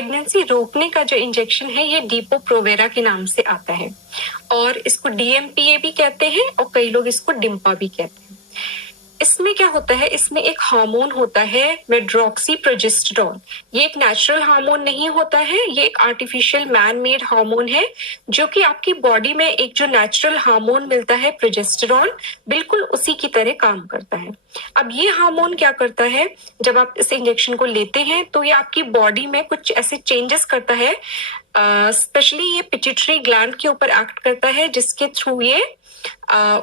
Pregnancy रोकने का जो इंजेक्शन है ये डीपो-प्रोवेरा के नाम से आता है और इसको डीएमपीए भी कहते हैं और कई लोग इसको डिम्पा भी कहते हैं। इसमें क्या होता है, इसमें एक हार्मोन होता है मेड्रॉक्सी प्रोजेस्टेरोन। ये एक नेचुरल हार्मोन नहीं होता है, ये एक आर्टिफिशियल मैन मेड हार्मोन है जो कि आपकी बॉडी में एक जो नेचुरल हार्मोन मिलता है प्रोजेस्टेरोन, बिल्कुल उसी की तरह काम करता है। अब ये हार्मोन क्या करता है, जब आप इस इंजेक्शन को लेते हैं तो ये आपकी बॉडी में कुछ ऐसे चेंजेस करता है, स्पेशली ये पिट्यूटरी ग्लैंड के ऊपर एक्ट करता है जिसके थ्रू ये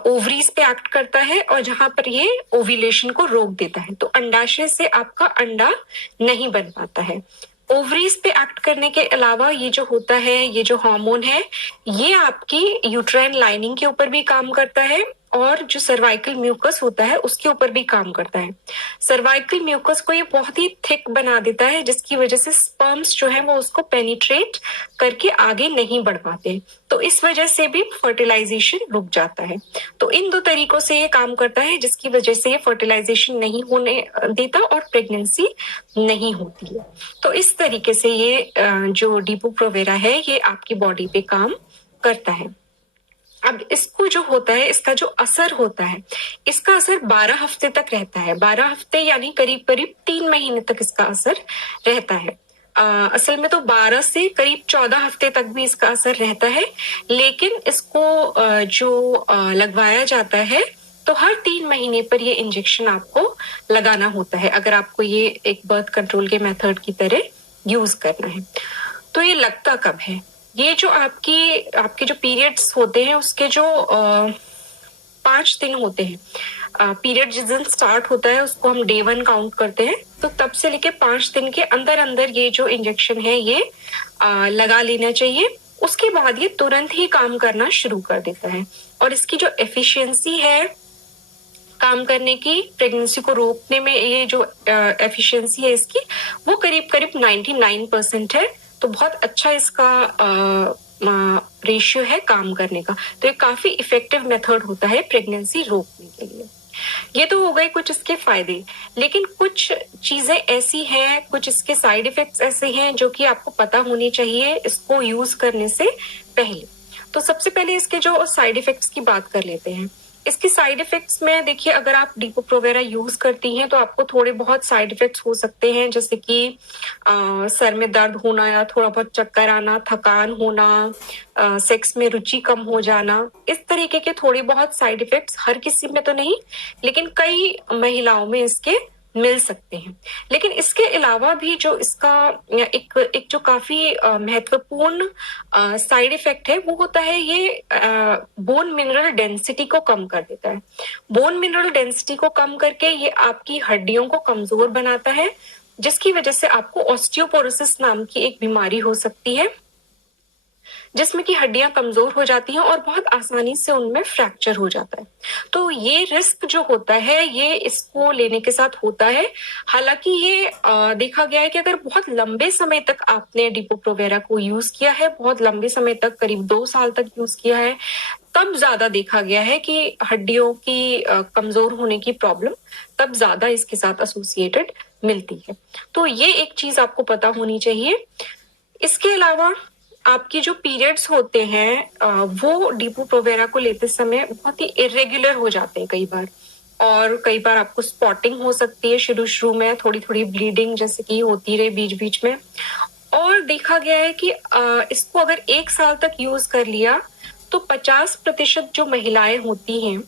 ओवरीज पे एक्ट करता है और जहां पर ये ओव्यूलेशन को रोक देता है, तो अंडाशय से आपका अंडा नहीं बन पाता है। ओवरीज पे एक्ट करने के अलावा ये जो होता है, ये जो हार्मोन है, ये आपकी यूट्राइन लाइनिंग के ऊपर भी काम करता है और जो सर्वाइकल म्यूकस होता है उसके ऊपर भी काम करता है। सर्वाइकल म्यूकस को ये बहुत ही थिक बना देता है जिसकी वजह से स्पर्म्स जो है वो उसको पेनिट्रेट करके आगे नहीं बढ़ पाते, तो इस वजह से भी फर्टिलाइजेशन रुक जाता है। तो इन दो तरीकों से ये काम करता है जिसकी वजह से ये फर्टिलाइजेशन नहीं होने देता और प्रेगनेंसी नहीं होती है। तो इस तरीके से ये जो डीपो-प्रोवेरा है ये आपकी बॉडी पे काम करता है। अब इसको जो होता है, इसका जो असर होता है, इसका असर 12 हफ्ते तक रहता है। 12 हफ्ते यानी करीब करीब 3 महीने तक इसका असर रहता है। असल में तो 12 से करीब 14 हफ्ते तक भी इसका असर रहता है, लेकिन इसको जो लगवाया जाता है तो हर 3 महीने पर ये इंजेक्शन आपको लगाना होता है अगर आपको ये एक बर्थ कंट्रोल के मेथड की तरह यूज करना है। तो ये लगता कब है, ये जो आपके जो पीरियड्स होते हैं उसके जो 5 दिन होते हैं, पीरियड जिस दिन स्टार्ट होता है उसको हम डे 1 काउंट करते हैं, तो तब से लेके 5 दिन के अंदर अंदर ये जो इंजेक्शन है ये लगा लेना चाहिए। उसके बाद ये तुरंत ही काम करना शुरू कर देता है और इसकी जो एफिशिएंसी है काम करने की, प्रेगनेंसी को रोकने में, ये जो एफिशिएंसी है इसकी वो करीब करीब 99% है। तो बहुत अच्छा इसका रेशियो है काम करने का, तो ये काफी इफेक्टिव मेथड होता है प्रेगनेंसी रोकने के लिए। ये तो हो गए कुछ इसके फायदे, लेकिन कुछ चीजें ऐसी हैं, कुछ इसके साइड इफेक्ट्स ऐसे हैं जो कि आपको पता होनी चाहिए इसको यूज करने से पहले। तो सबसे पहले इसके जो साइड इफेक्ट्स की बात कर लेते हैं। इसके साइड इफेक्ट्स में देखिए, अगर आप डीपो-प्रोवेरा यूज करती हैं तो आपको थोड़े बहुत साइड इफेक्ट्स हो सकते हैं, जैसे कि सर में दर्द होना या थोड़ा बहुत चक्कर आना, थकान होना, सेक्स में रुचि कम हो जाना, इस तरीके के थोड़े बहुत साइड इफेक्ट्स हर किसी में तो नहीं, लेकिन कई महिलाओं में इसके मिल सकते हैं। लेकिन इसके अलावा भी जो इसका एक जो काफी महत्वपूर्ण साइड इफेक्ट है वो होता है, ये बोन मिनरल डेंसिटी को कम कर देता है। बोन मिनरल डेंसिटी को कम करके ये आपकी हड्डियों को कमजोर बनाता है, जिसकी वजह से आपको ऑस्टियोपोरोसिस नाम की एक बीमारी हो सकती है, जिसमें कि हड्डियां कमजोर हो जाती हैं और बहुत आसानी से उनमें फ्रैक्चर हो जाता है। तो ये रिस्क जो होता है ये इसको लेने के साथ होता है। हालांकि ये देखा गया है कि अगर बहुत लंबे समय तक आपने डीपो-प्रोवेरा को यूज किया है, बहुत लंबे समय तक, करीब 2 साल तक यूज किया है, तब ज्यादा देखा गया है कि हड्डियों की कमजोर होने की प्रॉब्लम तब ज्यादा इसके साथ एसोसिएटेड मिलती है। तो ये एक चीज आपको पता होनी चाहिए। इसके अलावा आपकी जो पीरियड्स होते हैं वो डीपो-प्रोवेरा को लेते समय बहुत ही इरेगुलर हो जाते हैं कई बार, और कई बार आपको स्पॉटिंग हो सकती है, शुरू शुरू में थोड़ी थोड़ी ब्लीडिंग जैसे कि होती रहे बीच बीच में। और देखा गया है कि इसको अगर 1 साल तक यूज कर लिया तो 50% जो महिलाएं होती हैं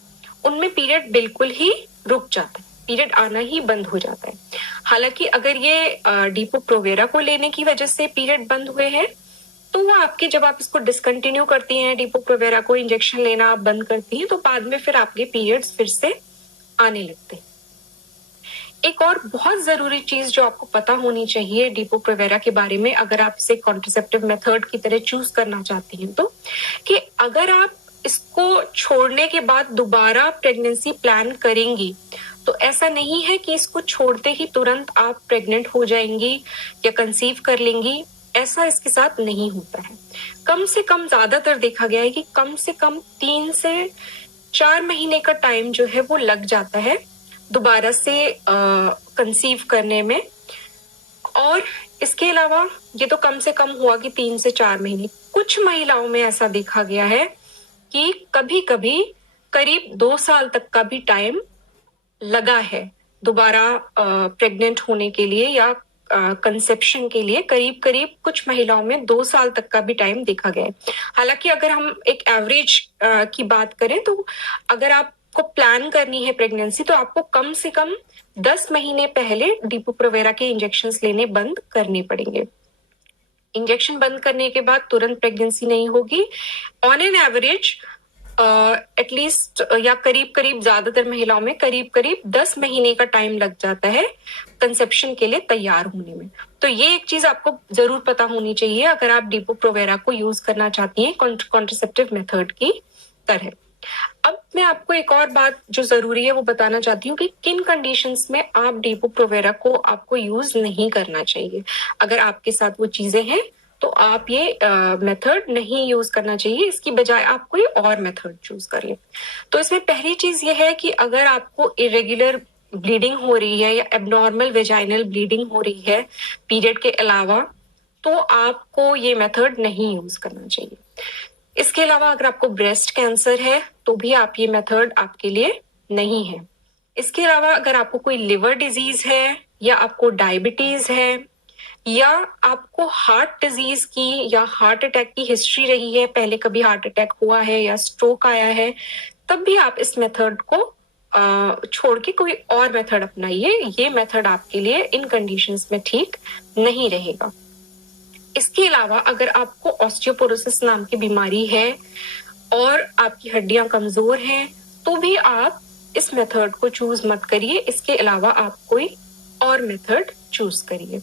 उनमें पीरियड बिल्कुल ही रुक जाता है, पीरियड आना ही बंद हो जाता है। हालांकि अगर ये डीपो-प्रोवेरा को लेने की वजह से पीरियड बंद हुए हैं तो वो आपके, जब आप इसको डिसकंटिन्यू करती हैं, डीपो-प्रोवेरा को इंजेक्शन लेना आप बंद करती हैं, तो बाद में फिर आपके पीरियड्स फिर से आने लगते हैं। एक और बहुत जरूरी चीज जो आपको पता होनी चाहिए डीपो-प्रोवेरा के बारे में, अगर आप इसे कॉन्ट्रासेप्टिव मेथड की तरह चूज करना चाहती हैं, तो कि अगर आप इसको छोड़ने के बाद दोबारा प्रेगनेंसी प्लान करेंगी तो ऐसा नहीं है कि इसको छोड़ते ही तुरंत आप प्रेग्नेंट हो जाएंगी या कंसीव कर लेंगी, ऐसा इसके साथ नहीं होता है। कम से कम, ज्यादातर देखा गया है कि कम से कम 3 से 4 महीने का टाइम जो है वो लग जाता है दोबारा से कंसीव करने में। और इसके अलावा ये तो कम से कम हुआ कि 3 से 4 महीने। कुछ महिलाओं में ऐसा देखा गया है कि कभी-कभी करीब 2 साल तक का भी टाइम लगा है दोबारा प्रेग्नेंट होने के लिए या कंसेप्शन के लिए। करीब करीब कुछ महिलाओं में 2 साल तक का भी टाइम देखा गया है। हालांकि अगर हम एक एवरेज की बात करें तो अगर आपको प्लान करनी है प्रेगनेंसी तो आपको कम से कम 10 महीने पहले डिपो-प्रोवेरा के इंजेक्शंस लेने बंद करने पड़ेंगे। इंजेक्शन बंद करने के बाद तुरंत प्रेगनेंसी नहीं होगी। ऑन एन एवरेज एटलीस्ट या करीब करीब ज्यादातर महिलाओं में करीब करीब 10 महीने का टाइम लग जाता है कंसेप्शन के लिए तैयार होने में। तो ये एक चीज आपको जरूर पता होनी चाहिए अगर आप डिपो-प्रोवेरा को यूज करना चाहती हैं कॉन्ट्रासेप्टिव मेथड की तरह। अब मैं आपको एक और बात जो जरूरी है वो बताना चाहती हूँ कि किन कंडीशंस में आप डिपो-प्रोवेरा को आपको यूज नहीं करना चाहिए। अगर आपके साथ वो चीजें हैं तो आप ये मेथड नहीं यूज करना चाहिए, इसकी बजाय आप कोई और मेथड चूज कर लें। तो इसमें पहली चीज ये है कि अगर आपको इरेगुलर ब्लीडिंग हो रही है या एबनॉर्मल वेजाइनल ब्लीडिंग हो रही है पीरियड के अलावा, तो आपको ये मेथड नहीं यूज करना चाहिए। इसके अलावा अगर आपको ब्रेस्ट कैंसर है तो भी आप ये मेथड आपके लिए नहीं है। इसके अलावा अगर आपको कोई लिवर डिजीज है या आपको डायबिटीज है या आपको हार्ट डिजीज की या हार्ट अटैक की हिस्ट्री रही है, पहले कभी हार्ट अटैक हुआ है या स्ट्रोक आया है, तब भी आप इस मेथड को छोड़ के कोई और मेथड अपनाइए। ये मेथड आपके लिए इन कंडीशंस में ठीक नहीं रहेगा। इसके अलावा अगर आपको ऑस्टियोपोरोसिस नाम की बीमारी है और आपकी हड्डियां कमजोर हैं तो भी आप इस मेथड को चूज मत करिए। इसके अलावा आप कोई और मेथड चूज करिए।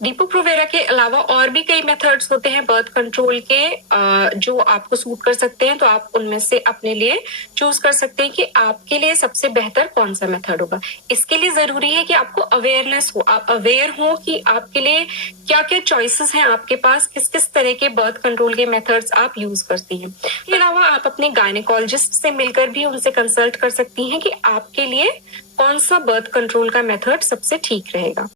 डिपो-प्रोवेरा के अलावा और भी कई मेथड्स होते हैं बर्थ कंट्रोल के जो आपको सूट कर सकते हैं, तो आप उनमें से अपने लिए चूज कर सकते हैं कि आपके लिए सबसे बेहतर कौन सा मेथड होगा। इसके लिए जरूरी है कि आपको अवेयरनेस हो, आप अवेयर हो कि आपके लिए क्या क्या चॉइसेस हैं आपके पास, किस किस तरह के बर्थ कंट्रोल के मेथड्स आप यूज करती हैं। इसके अलावा आप अपने गायनेकोलॉजिस्ट से मिलकर भी उनसे कंसल्ट कर सकती हैं कि आपके लिए कौन सा बर्थ कंट्रोल का मेथड सबसे ठीक रहेगा।